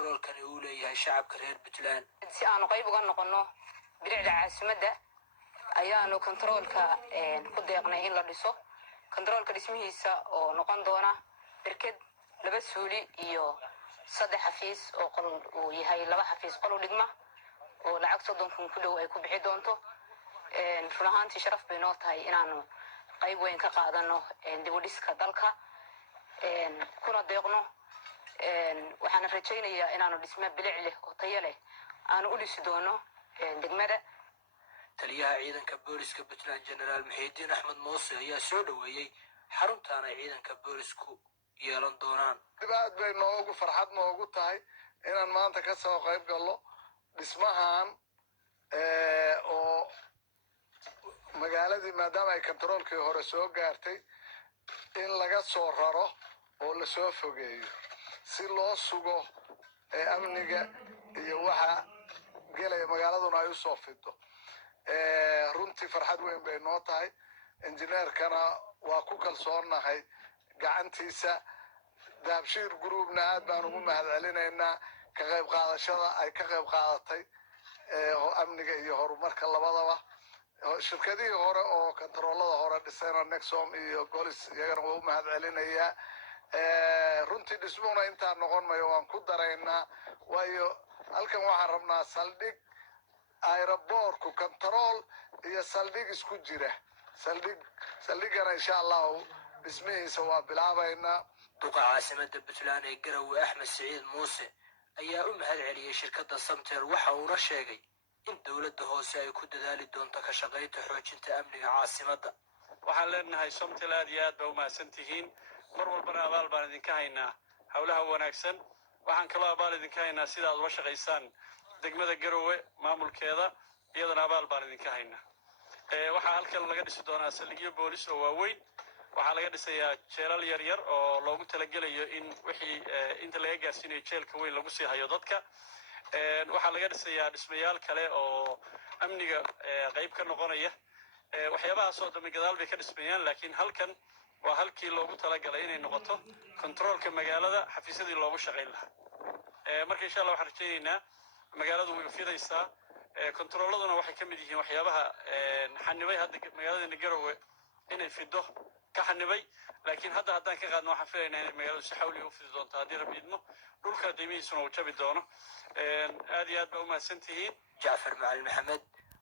كان يقول يا شعب كرير بتلان si aanu qayb uga noqono bilicda caasimadda ayaanu controlka ku deeqnay in la dhiso controlka dhismihiisa oo noqon doona barkad laba suuli iyo saddex xafiis oo qol uu yahay laba xafiis qol u dhigma oo lacag 30 kun ku dhow ay ku bixi doonto run ahaantii sharaf bay noo tahay inaanu qayb weyn ka qaadano dib u dhiska dalka kuna deeqno waxaan rajaynayaa inaanu dhisme bilic leh oo tayo leh aanu u dhisi doono degmada taliyaha ciidanka booliska Puntland General Muhiidiin Axmed Muuse ayaa soo dhaweeyay xaruntan ay ciidanka boolisku yeelan doonaan dibaad bay noogu farxad noogu tahay inaan maanta ka soo qayb galno dhismahan oo magaaladii maadaama ay controlkii hore soo gaartay in laga soo raro oo la soo fogeeyo si loo sugo amniga iyo waxa galay magaaladuna ay u soo fido runtii farxad weyn bay noo tahay injineerkana waa ku kalsoonahay gacantiisa daabshiir groupna aad baan ugu mahadcelinaynaa ka qayb qaadashada ay ka qayb qaadatay amniga iyo horumarka labadaba shirkadihii hore oo controlada hore dhisayna Nexom iyo Golis iyagana waa u mahadcelinayaa runtii dhismuhuna intaa noqon mayo waan ku daraynaa waayo halkan waxaan rabnaa saldhig aeroboortku control iyo saldhig isku jira saldhigana insha Allah dhismihiisa waa bilaabaynaa duqa caasimadda Puntland ee Garowe Axmed Saciid Muuse ayaa u mahadceliyay shirkadda Samtel waxa uu sheegay in dawladda hoose ay ku dadaali doonto ka shaqaynta xoojinta amniga caasimadda waxaan leenahay Samtel aad iyo aad baa u mahadsantihiin mar walbana abaal baan idinka haynaa hawlaha wanaagsan waxaan kaloo abaal idinka haynaa sida aad uga shaqaysaan degmada Garowe maamulkeeda iyadana abaal baan idinka haynaa waxa halkan laga dhisi doonaa saldhigyo boolis oo waaweyn waxa laga dhisayaa jeelal yar yar oo loogu talagalayo in wixii inta laga gaarsiinayo jeelka weyn lagu sii hayo dadka waxa laga dhisayaa dhismayaal kale oo amniga qayb ka noqonaya waxyaabahaas oo dhammi gadaal bay ka dhismayaan laakiin halkan waa halkii loogu talagalay inay noqoto controlka magaalada xafiisyadii loogu shaqayn lahaa marka insha Allah waxaan rajaynaynaa magaaladu way fidaysaa controladuna waxay ka mid yihiin waxyaabaha xanibay hadda magaalada Garowe inay fido ka xanibay laakiin hadda haddaan ka qaadno waxaan filaynaa in magaaladu si xawli u fidi doonto haddii rabbi idmo dhulka qiimihiisuna uu jabi doono aad iyo aad baa u mahadsantihiin Jaafar Macalin Maxamed